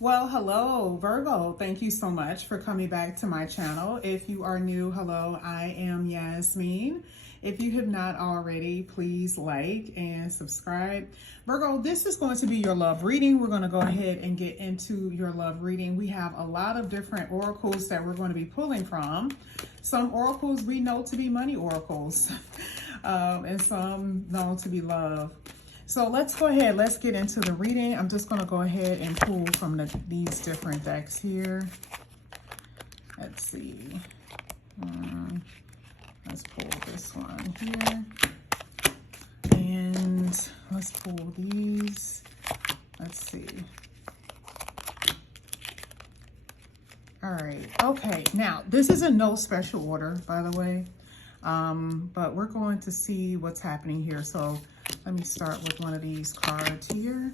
Well, hello, Virgo. Thank you so much for coming back to my channel. If you are new, hello, I am Yasmin. If you have not already, please like and subscribe. Virgo, this is going to be your love reading. We're going to go ahead and get into your love reading. We have a lot of different oracles that we're going to be pulling from. Some oracles we know to be money oracles, and some known to be love. So let's go ahead, let's get into the reading. I'm just going to go ahead and pull from these different decks here. Let's see. Let's pull this one here. And let's pull these. Let's see. All right. Okay. Now, this is in no special order, by the way. But we're going to see what's happening here. So let me start with one of these cards here.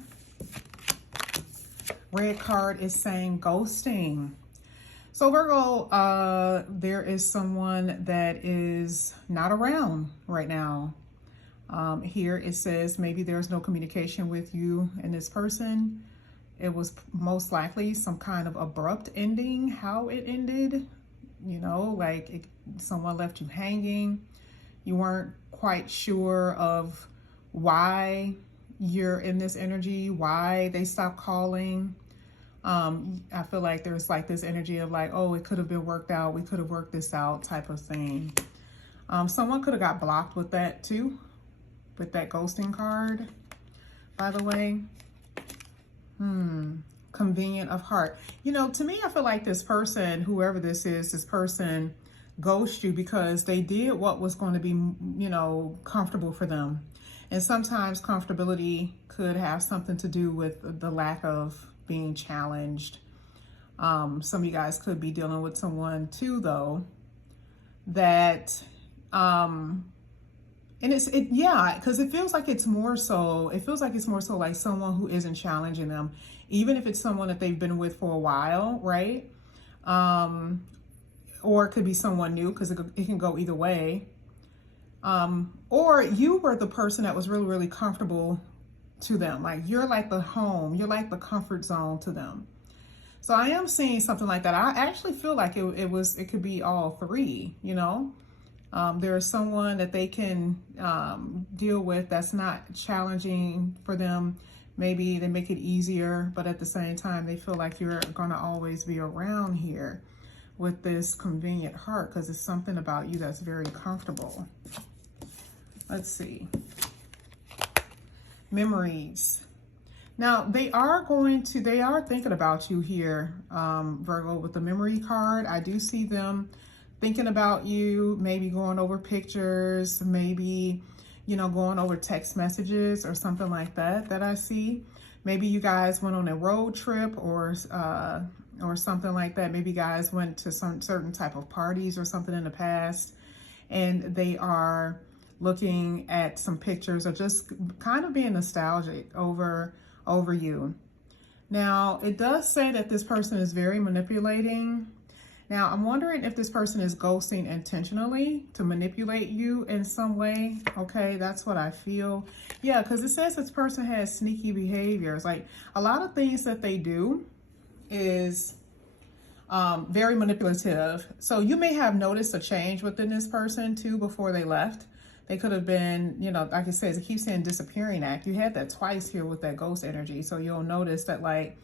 Red card is saying ghosting. So Virgo, there is someone that is not around right now. Here it says maybe there's no communication with you and this person. It was most likely some kind of abrupt ending, how it ended. You know, like someone left you hanging. You weren't quite sure of why you're in this energy, why they stopped calling. I feel like there's like this energy of like, oh, it could have been worked out. We could have worked this out type of thing. Someone could have got blocked with that too, with that ghosting card, by the way. Convenient of heart. You know, to me, I feel like this person, whoever this is, this person ghosts you because they did what was going to be, you know, comfortable for them. And sometimes comfortability could have something to do with the lack of being challenged. Some of you guys could be dealing with someone too, though, that, and yeah, because it feels like it's more so, like someone who isn't challenging them, even if it's someone that they've been with for a while, right? Or it could be someone new, because it can go either way. Or you were the person that was really, really comfortable to them. Like you're like the home, you're like the comfort zone to them. So I am seeing something like that. I actually feel like it could be all three, you know. There is someone that they can deal with that's not challenging for them. Maybe they make it easier, but at the same time, they feel like you're going to always be around here with this convenient heart because it's something about you that's very comfortable. Let's see. Memories. Now, they are thinking about you here, Virgo, with the memory card. I do see them thinking about you, maybe going over pictures, maybe, you know, going over text messages or something like that I see. Maybe you guys went on a road trip or something like that. Maybe you guys went to some certain type of parties or something in the past, and they are looking at some pictures or just kind of being nostalgic over you. Now, it does say that this person is very manipulating. Now, I'm wondering if this person is ghosting intentionally to manipulate you in some way. Okay, that's what I feel. Yeah, because it says this person has sneaky behaviors. Like a lot of things that they do is very manipulative. So you may have noticed a change within this person too before they left. They could have been, you know, like it says, it keeps saying disappearing act. You had that twice here with that ghost energy. So you'll notice that, like,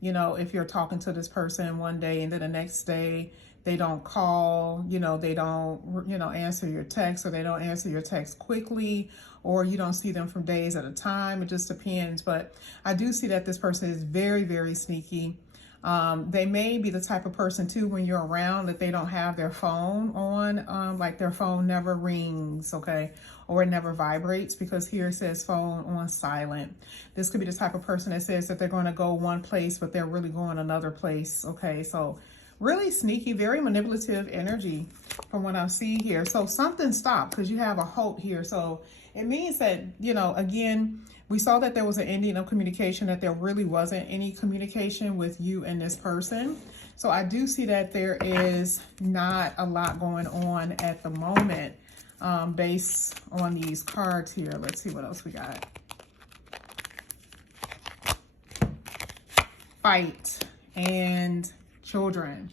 you know, if you're talking to this person one day and then the next day they don't call, you know, they don't, you know, answer your text, or they don't answer your text quickly, or you don't see them from days at a time. It just depends. But I do see that this person is very, very sneaky. They may be the type of person too, when you're around, that they don't have their phone on, like their phone never rings, okay, or it never vibrates, because here it says phone on silent. This could be the type of person that says that they're going to go one place, but they're really going another place, okay? So really sneaky, very manipulative energy from what I see here. So something stopped because you have a hope here. So it means that, you know, again, we saw that there was an ending of communication, that there really wasn't any communication with you and this person. So I do see that there is not a lot going on at the moment, based on these cards here. Let's see what else we got. fight, and children.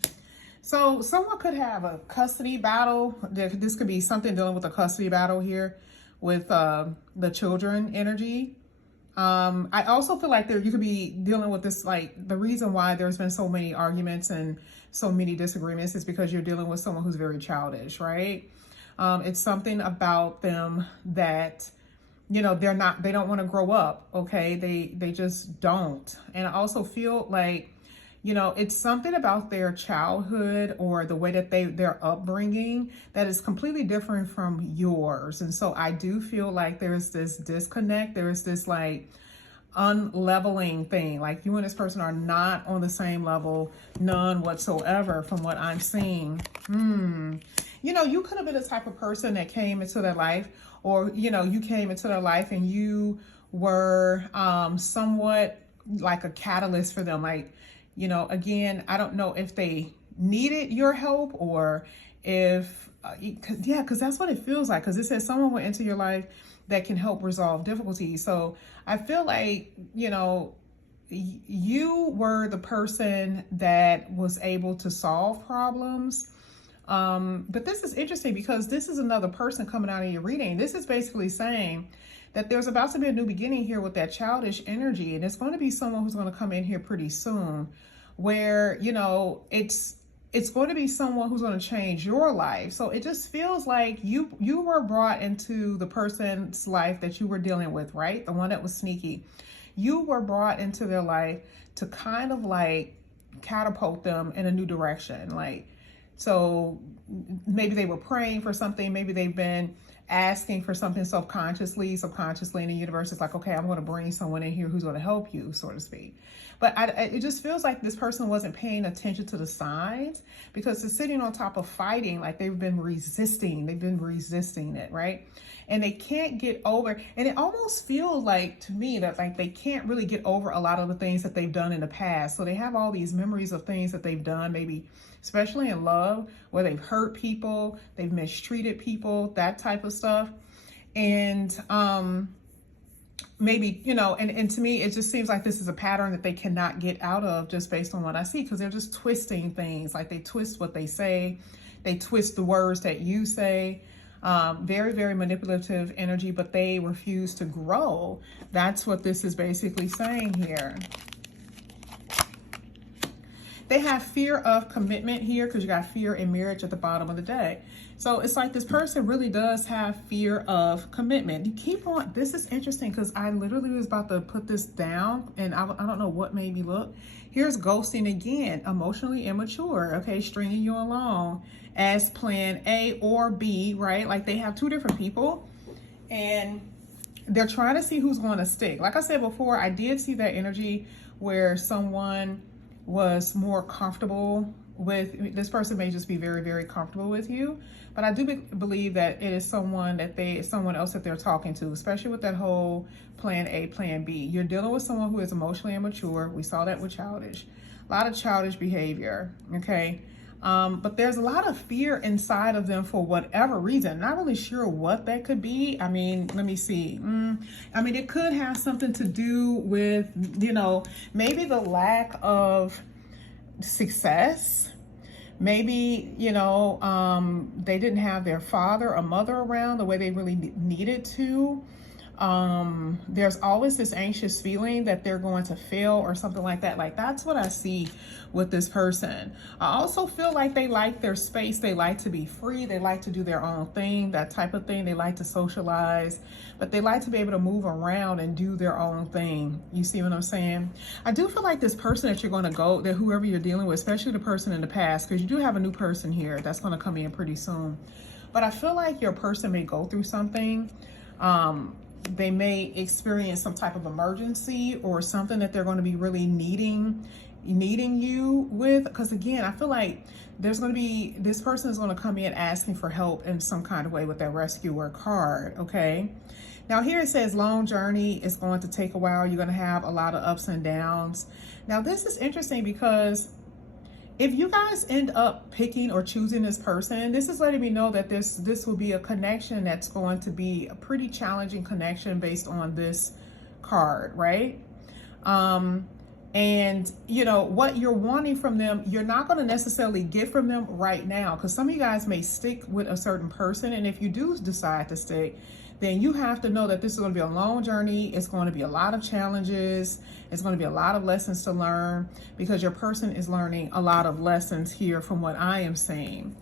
So someone could have a custody battle. This could be something dealing with a custody battle here with the children energy. I also feel like you could be dealing with this, like the reason why there's been so many arguments and so many disagreements is because you're dealing with someone who's very childish, right? It's something about them that, you know, they don't want to grow up. Okay. They just don't. And I also feel like, you know, it's something about their childhood or the way that their upbringing that is completely different from yours. And so I do feel like there's this disconnect. There's this like unleveling thing. Like you and this person are not on the same level, none whatsoever from what I'm seeing. You know, you could have been the type of person that came into their life, or, you know, you came into their life and you were somewhat like a catalyst for them. Like, you know, again, I don't know if they needed your help or if, yeah, because that's what it feels like. Because it says someone went into your life that can help resolve difficulties. So I feel like, you know, you were the person that was able to solve problems. But this is interesting because this is another person coming out of your reading. This is basically saying that there's about to be a new beginning here with that childish energy. And it's going to be someone who's going to come in here pretty soon where, you know, it's going to be someone who's going to change your life. So it just feels like you were brought into the person's life that you were dealing with, right? The one that was sneaky. You were brought into their life to kind of like catapult them in a new direction. Like, so maybe they were praying for something. Maybe they've been asking for something subconsciously, and the universe is like, okay, I'm going to bring someone in here who's going to help you, so to speak. But it just feels like this person wasn't paying attention to the signs because they're sitting on top of fighting, like they've been resisting it, right? And they can't get over, and it almost feels like to me that like they can't really get over a lot of the things that they've done in the past. So they have all these memories of things that they've done, maybe especially in love, where they've hurt people, they've mistreated people, that type of stuff. And maybe, you know, and to me, it just seems like this is a pattern that they cannot get out of just based on what I see, because they're just twisting things. Like they twist what they say, they twist the words that you say. Very, very manipulative energy, but they refuse to grow. That's what this is basically saying here. They have fear of commitment here because you got fear in marriage at the bottom of the deck. So it's like this person really does have fear of commitment. You keep on, this is interesting because I literally was about to put this down and I don't know what made me look. Here's ghosting again, emotionally immature, okay, stringing you along as plan A or B, right? Like they have two different people and they're trying to see who's going to stick. Like I said before, I did see that energy where someone was more comfortable with, this person may just be very, very comfortable with you, but I do believe that it is someone else that they're talking to, especially with that whole plan A, plan B. You're dealing with someone who is emotionally immature. We saw that with childish, a lot of childish behavior, okay? But there's a lot of fear inside of them for whatever reason. Not really sure what that could be. I mean, let me see. I mean, it could have something to do with, you know, maybe the lack of success. Maybe, you know, they didn't have their father or mother around the way they really needed to. There's always this anxious feeling that they're going to fail or something like that. Like that's what I see with this person. I also feel like they like their space. They like to be free. They like to do their own thing, that type of thing. They like to socialize, but they like to be able to move around and do their own thing. You see what I'm saying? I do feel like this person that you're going to go, that whoever you're dealing with, especially the person in the past, because you do have a new person here that's going to come in pretty soon. But I feel like your person may go through something. They may experience some type of emergency or something that they're going to be really needing you with, because again, I feel like there's going to be, this person is going to come in asking for help in some kind of way with that rescuer card. Okay, now here it says long journey is going to take a while. You're going to have a lot of ups and downs. Now this is interesting because if you guys end up picking or choosing this person, this is letting me know that this will be a connection that's going to be a pretty challenging connection based on this card, right? And you know what you're wanting from them, you're not going to necessarily get from them right now, because some of you guys may stick with a certain person, and if you do decide to stick, then you have to know that this is going to be a long journey. It's going to be a lot of challenges. It's going to be a lot of lessons to learn, because your person is learning a lot of lessons here from what I am saying.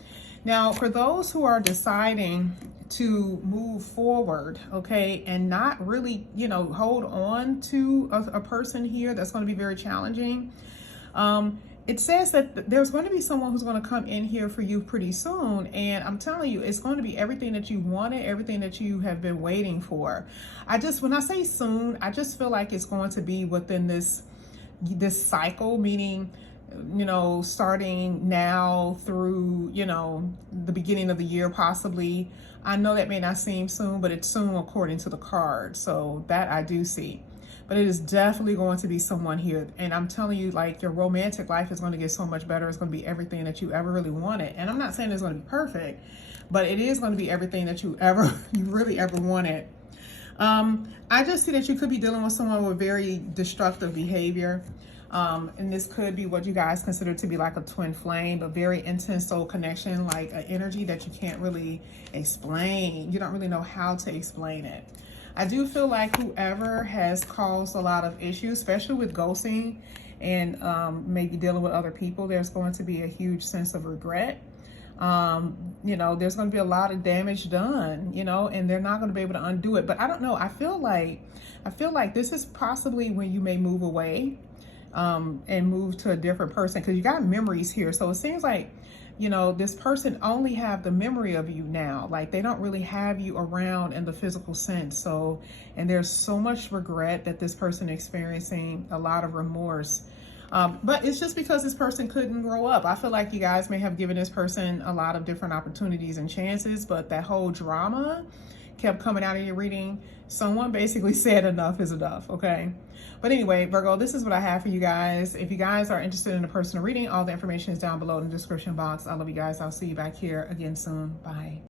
Now, for those who are deciding to move forward, okay, and not really, you know, hold on to a person here, that's going to be very challenging. It says that there's going to be someone who's going to come in here for you pretty soon, and I'm telling you, it's going to be everything that you wanted, everything that you have been waiting for. When I say soon, I just feel like it's going to be within this cycle, meaning, you know, starting now through, you know, the beginning of the year possibly. I know that may not seem soon, but it's soon according to the card. So that I do see. But it is definitely going to be someone here. And I'm telling you, like, your romantic life is going to get so much better. It's going to be everything that you ever really wanted. And I'm not saying it's going to be perfect, but it is going to be everything that you really ever wanted. I just see that you could be dealing with someone with very destructive behavior. And this could be what you guys consider to be like a twin flame, a very intense soul connection, like an energy that you can't really explain. You don't really know how to explain it. I do feel like whoever has caused a lot of issues, especially with ghosting and maybe dealing with other people, there's going to be a huge sense of regret. You know, there's going to be a lot of damage done, you know, and they're not going to be able to undo it. But I don't know. I feel like this is possibly when you may move away and move to a different person, because you got memories here. So it seems like, you know, this person only have the memory of you now. Like, they don't really have you around in the physical sense. So, and there's so much regret that this person experiencing, a lot of remorse. But it's just because this person couldn't grow up. I feel like you guys may have given this person a lot of different opportunities and chances, but that whole drama kept coming out in your reading. Someone basically said enough is enough, okay? But anyway, Virgo, this is what I have for you guys. If you guys are interested in a personal reading, all the information is down below in the description box. I love you guys. I'll see you back here again soon. Bye.